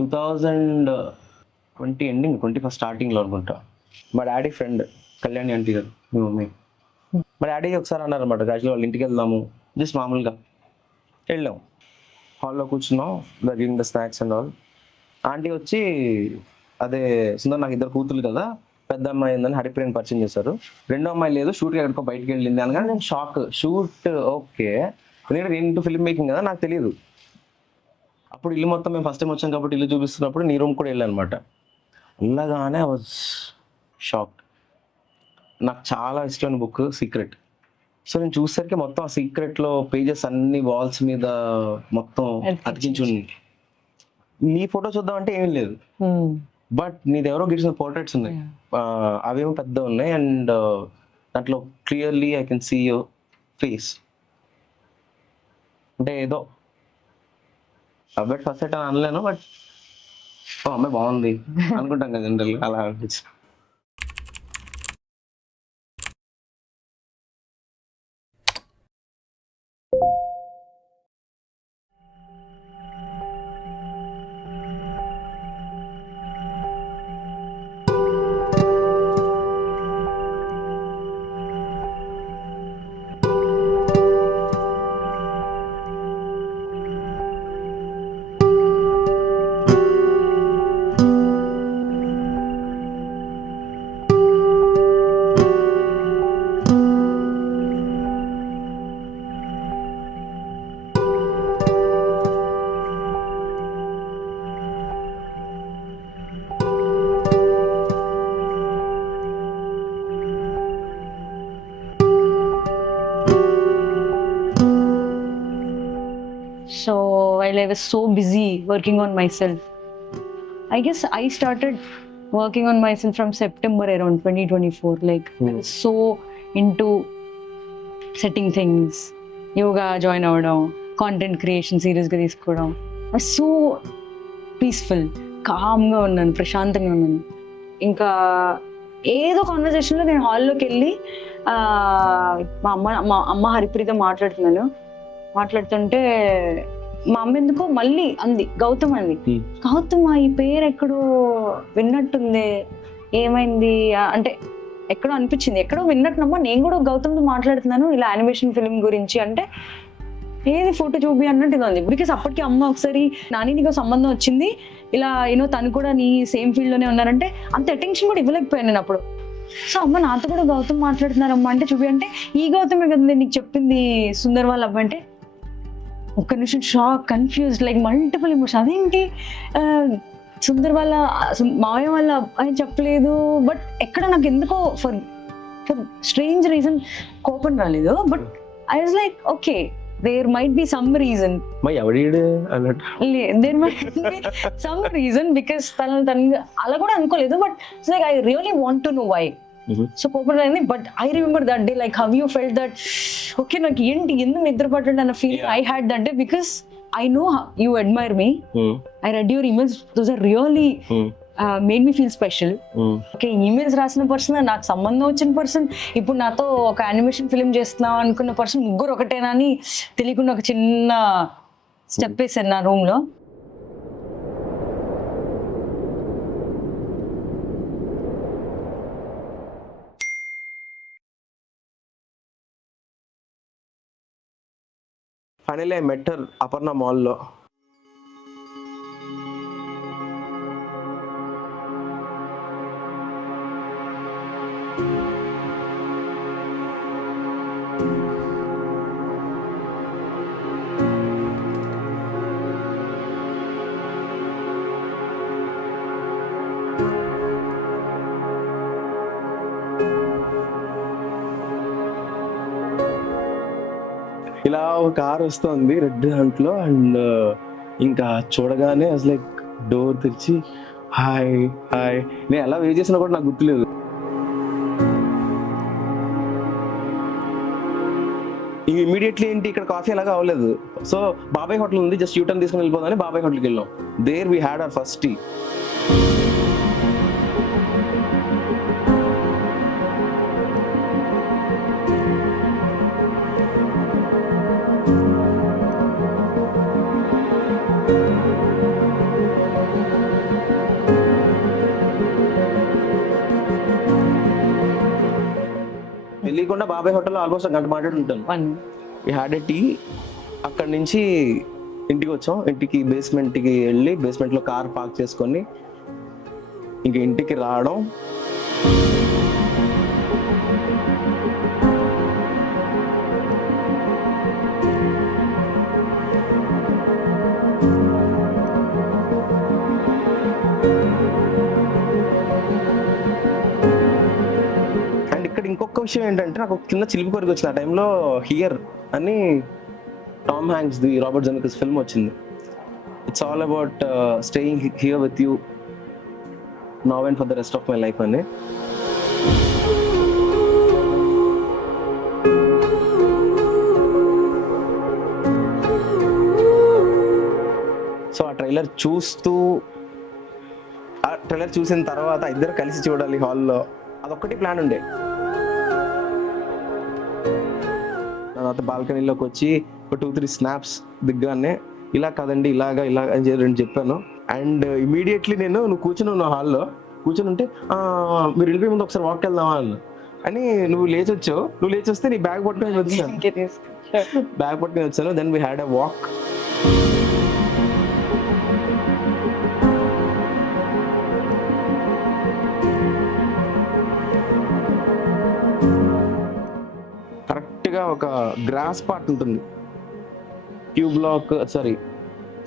2020 ending 21 స్టార్టింగ్లో అనుకుంటా. మా డాడీ ఫ్రెండ్ కళ్యాణి ఆంటీ గారు, మీ మమ్మీ. మా డాడీ ఒకసారి అన్నారు అనమాట, యాక్చువల్లీ వాళ్ళ ఇంటికి వెళ్దాము, జస్ట్ మామూలుగా వెళ్ళాం. హాల్లో కూర్చున్నాం, giving the snacks and all. Aunty వచ్చి, అదే సుందర్ నాకు 2 కూతురు కదా, పెద్ద అమ్మాయి ఏందని హరిప్రియని పరిచయం చేశారు, రెండో అమ్మాయి లేదు షూట్కి ఎక్కడికో బయటకు వెళ్ళింది అనగానే నేను షాక్. షూట్ ఓకే, ఎందుకంటే నేను ఫిల్మ్ మేకింగ్ కదా, నాకు తెలియదు. అప్పుడు ఇల్లు మొత్తం మేము ఫస్ట్ టైం వచ్చాం కాబట్టి ఇల్లు చూపిస్తున్నప్పుడు నీ రూమ్ కూడా వెళ్ళాను అనమాట. వెళ్ళగానే వాజ్ షాక్. నాకు చాలా ఇష్టమైన బుక్ సీక్రెట్. సో నేను చూసేసరికి మొత్తం ఆ సీక్రెట్లో పేజెస్ అన్ని వాల్స్ మీద మొత్తం అతికించి ఉంది. నీ ఫోటో చూద్దాం అంటే ఏమీ లేదు, బట్ నీది ఎవరో గిడిచిన పోర్ట్రేట్స్ ఉన్నాయి, అవేమో పెద్ద ఉన్నాయి. అండ్ దాంట్లో clearly I can see your face. అంటే ఏదో అబ్బాయి ఫస్ట్ సెట్ అని అనలేను, బట్ అమ్మాయి బాగుంది అనుకుంటాం కదా జనరల్, అలా అనిపించింది. So while I was so busy working on myself, I guess I started working on myself from September around 2024. Like I was so into setting things, yoga join avadam, content creation serious ga తీసుకోవడం. I was so peaceful, calm గా ఉన్నాను, ప్రశాంతంగా ఉన్నాను. ఇంకా ఏదో కాన్వర్జేషన్లో నేను హాల్లోకి వెళ్ళి మా అమ్మ హరిప్రీతో మాట్లాడుతుంటే మా అమ్మ ఎందుకో మళ్ళీ అంది, గౌతమ్ అంది. గౌతమ్ ఈ పేరు ఎక్కడో విన్నట్టుంది, ఏమైంది అంటే ఎక్కడో అనిపించింది, ఎక్కడో విన్నట్టునమ్మా, నేను కూడా గౌతమ్తో మాట్లాడుతున్నాను ఇలా యానిమేషన్ ఫిల్మ్ గురించి అంటే, ఏది ఫోటో చూపి అన్నట్టు ఉంది. బికాస్ అప్పటికి అమ్మ ఒకసారి నాని నీకు సంబంధం వచ్చింది ఇలా తను కూడా నీ సేమ్ ఫీల్డ్లోనే ఉన్నారంటే అంత అటెన్షన్ కూడా ఇవ్వలేకపోయాను నేను అప్పుడు. సో అమ్మ నాతో కూడా గౌతమ్ మాట్లాడుతున్నారమ్మా అంటే చూపి అంటే, ఈ గౌతమే కదా నీకు చెప్పింది సుందర్ వాళ్ళ అబ్బాయి అంటే, ఒక్క నిమిషం shock, confuse, like multiple emotion. అదేంటి సుందర్ వాళ్ళ మావయ్య వాళ్ళ అబ్బాయి చెప్పలేదు, బట్ ఎక్కడ నాకు ఎందుకో ఫర్ స్ట్రేంజ్ రీజన్ కోపం రాలేదు. But I was like okay, there might be some reason, there might be some reason, because తను అలా కూడా అనుకోలేదు. But it's like I really want to know why. So కోపం అయింది. But I remember that day, like how you felt that okay నాకు ఏంటి ఎందుకు నిద్ర పట్టండి అన్న feeling I had that day. Because I know you admire me, I read your emails, those are really made me feel special. Okay, emails రాసిన person, నాకు సంబంధం వచ్చిన పర్సన్, ఇప్పుడు నాతో ఒక యానిమేషన్ ఫిల్మ్ చేస్తున్నాం అనుకున్న పర్సన్, ముగ్గురు ఒకటేనా అని తెలియకుండా ఒక చిన్న స్టెప్ వేసాను నా రూమ్ లో. Finally I met her Aparna మాల్లో. ఇలా ఒక కార్ వస్తుంది రెడ్ దాంట్లో, అండ్ ఇంకా చూడగానే అసలు లైక్ డోర్ తెరిచి హాయ్ హాయ్, నేను ఎలా వెయిట్ చేసినా కూడా నాకు గుర్తులేదు. ఇమీడియట్లీ ఏంటి ఇక్కడ కాఫీ అలాగా అవ్వలేదు. సో బాబాయ్ హోటల్ ఉంది, జస్ట్ యూటర్న్ తీసుకుని వెళ్ళిపోదామని బాబాయ్ హోటల్కి వెళ్ళాం. There we had our first tea. ఎదురుకుండా బాబాయ్ హోటల్లో ఆల్మోస్ట్ గంట మాట్లాడి ఉంటాను. ఈ హ్యాడ్ ఎ టీ. అక్కడి నుంచి ఇంటికి వచ్చాం. ఇంటికి బేస్మెంట్కి వెళ్ళి బేస్మెంట్లో కార్ పార్క్ చేసుకొని ఇంక ఇంటికి రావడం. అండ్ ఇక్కడ ఇంకొక విషయం ఏంటంటే నాకు ఒక చిన్న చిలిపి కోరిక వచ్చింది. ఆ టైంలో హియర్ అని Tom Hanks the Robert Zemeckis film వచ్చింది. It's all about staying here with you now and for the rest of my life అని. సో ఆ ట్రైలర్ చూసిన తర్వాత ఇద్దరు కలిసి చూడాలి హాల్లో, అదొక్కటి ప్లాన్ ఉండే. తర్వాత బాల్కనీలోకి వచ్చి ఒక 2-3 స్నాప్స్ దిగ్గానే ఇలా కదండి ఇలా అని రెండు చెప్పాను. అండ్ ఇమీడియట్లీ నువ్వు కూర్చుని ఉన్న హాల్లో కూర్చొని ఉంటే మీరు వెళ్ళిపోయే ముందు ఒకసారి వాక్ వెళ్దామా అన్న అని నువ్వు లేచి వస్తే నీ బ్యాగ్ పట్టుకొని వచ్చాను. Then we had a walk. కరెక్ట్గా ఒక గ్రాస్ పార్ట్ ఉంటుంది,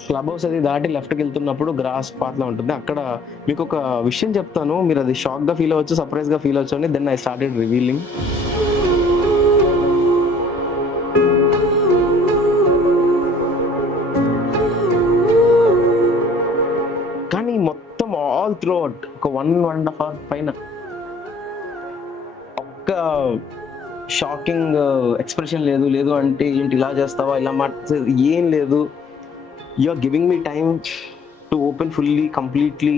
క్లబ్ హౌస్ అది దాటి లెఫ్ట్కి వెళ్తున్నప్పుడు గ్రాస్ పార్ట్లో ఉంటుంది. అక్కడ మీకు ఒక విషయం చెప్తాను, మీరు అది షాక్గా ఫీల్ అవ్వచ్చు, సర్ప్రైజ్గా ఫీల్ అవ్వచ్చు అని. Then I started revealing. కానీ మొత్తం ఆల్ త్రూ అవుట్ ఒక 1.5 hours పైన ఒక్క షాకింగ్ ఎక్స్ప్రెషన్ లేదు అంటే ఏంటి ఇలా చేస్తావా ఇలా ఏం లేదు. You are giving me time to open fully completely.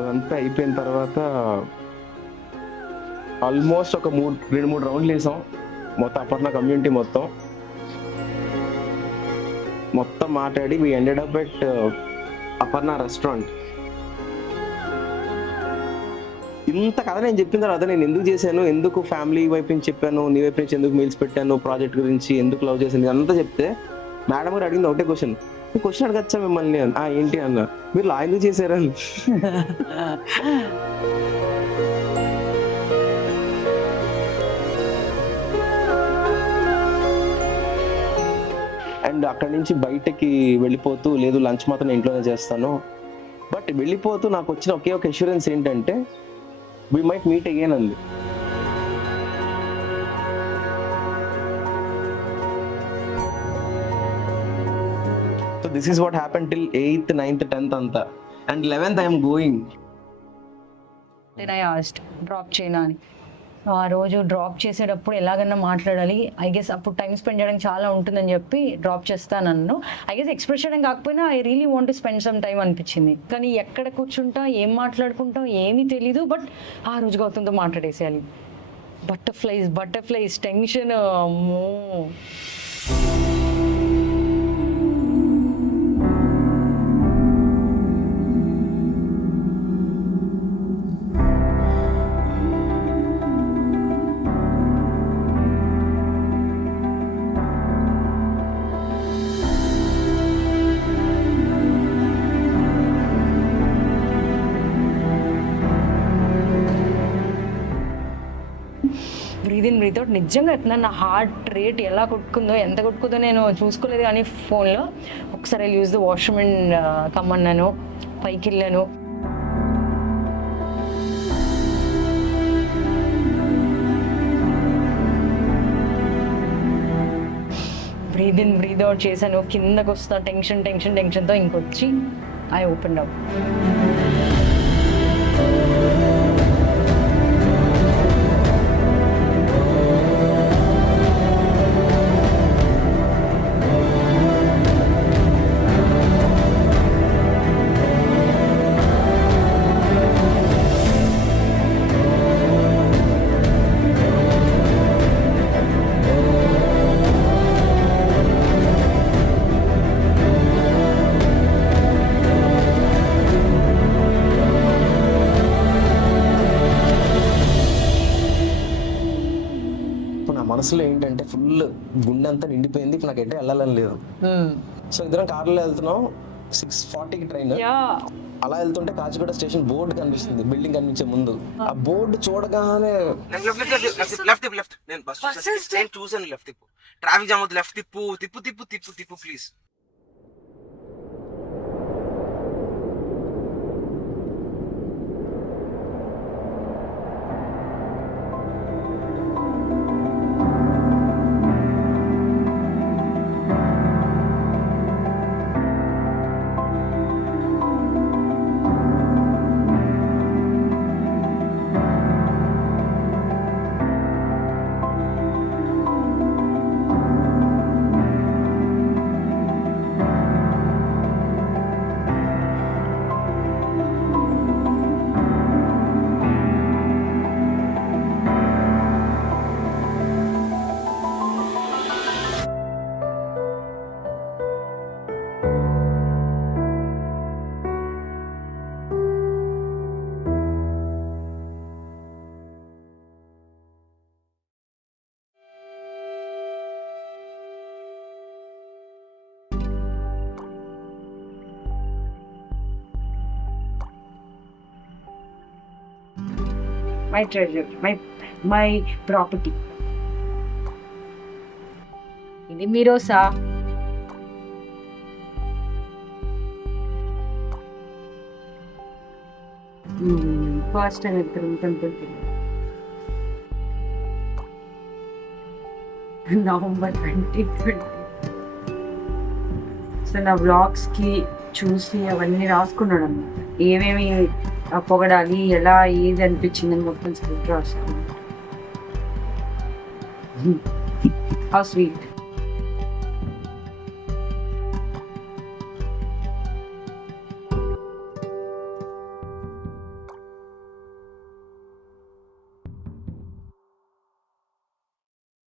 అదంతా అయిపోయిన తర్వాత ఆల్మోస్ట్ ఒక 2-3 రౌండ్లు వేసాం మొత్తం అపర్ణ కమ్యూనిటీ మొత్తం మాట్లాడి we ended up at Aparna restaurant. ఇంత కథ నేను చెప్పిన తర్వాత నేను ఎందుకు చేశాను, ఎందుకు ఫ్యామిలీ వైపు నుంచి చెప్పాను, నీ వైపు నుంచి ఎందుకు మెయిల్స్ పెట్టాను, ప్రాజెక్ట్ గురించి ఎందుకు లవ్ చేశాను అంతా చెప్తే మేడం గారు అడిగింది ఒకటే క్వశ్చన్ అడగచ్చా మిమ్మల్ని ఏంటి అన్న, మీరు లా ఎందుకు చేశారని. అండ్ అక్కడి నుంచి బయటకి వెళ్ళిపోతూ లేదు లంచ్ మాత్రం ఇంట్లోనే చేస్తాను, బట్ వెళ్ళిపోతూ నాకు వచ్చిన ఒకే ఒక అష్యూరెన్స్ ఏంటంటే we might meet again అంది. So this is what happened till 8th, 9th, 10th అంతా. And 11th I am going. Then I asked drop చేయనా అని. ఆ రోజు డ్రాప్ చేసేటప్పుడు ఎలాగన్నా మాట్లాడాలి, ఐ గెస్ అప్పుడు టైం స్పెండ్ చేయడానికి చాలా ఉంటుందని చెప్పి డ్రాప్ చేస్తాను. ఐ గెస్ ఎక్స్ప్రెస్ చేయడం కాకపోయినా I really want to spend some time అనిపించింది. కానీ ఎక్కడ కూర్చుంటా ఏం మాట్లాడుకుంటాం ఏమీ తెలీదు, బట్ ఆ రోజు గౌతమ్తో మాట్లాడేసేయాలి. బటర్ఫ్లైస్ టెన్షన్ అమ్మో. బ్రీత్ అవుట్ నిజంగా చెప్తున్నాను, నా హార్ట్ రేట్ ఎలా కొట్టుకుందో ఎంత కొట్టుకుందో నేను చూసుకోలేదు. కానీ ఫోన్లో ఒకసారి యూజ్ ద వాష్రూమ్ అండ్ కమ్మన్నాను, పైకి వెళ్ళాను. బ్రీత్ అవుట్ చేశాను, కిందకు వస్తా టెన్షన్తో ఇంకొచ్చి ఐ ఓపెన్ అప్. మనసులో ఏంటంటే ఫుల్ గుండె అంతా నిండిపోయింది, ఇప్పుడు నాకు ఎటే వెళ్ళాలని లేదు. సో ఇద్దరం కార్లో వెళ్తున్నాం, 6:40కి ట్రైన్. అలా వెళ్తుంటే కాచిగూడ స్టేషన్ బోర్డు కనిపిస్తుంది, బిల్డింగ్ కనిపించే ముందు. ఆ బోర్డు చూడగానే లెఫ్ట్ నేను బస్ స్టాండ్ చూసాను, లెఫ్ట్ తిప్పు, ట్రాఫిక్ జామ్ అవుతుంది, left Tippu Tippu Tippu Tippu Tippu please. My treasure, my property. ఇది మీరోసా? ఫస్ట్ టైం ఇద్దరు టెంపుల్ నవంబర్ 2020. సో నా వ్లాగ్స్కి చూసి అవన్నీ రాసుకున్నాడు అన్నమాట, ఏమేమి పొగడాలి, ఎలా ఏది అనిపించిందని మొత్తం స్క్రిప్ట్ రాసుకున్నాడు. How sweet.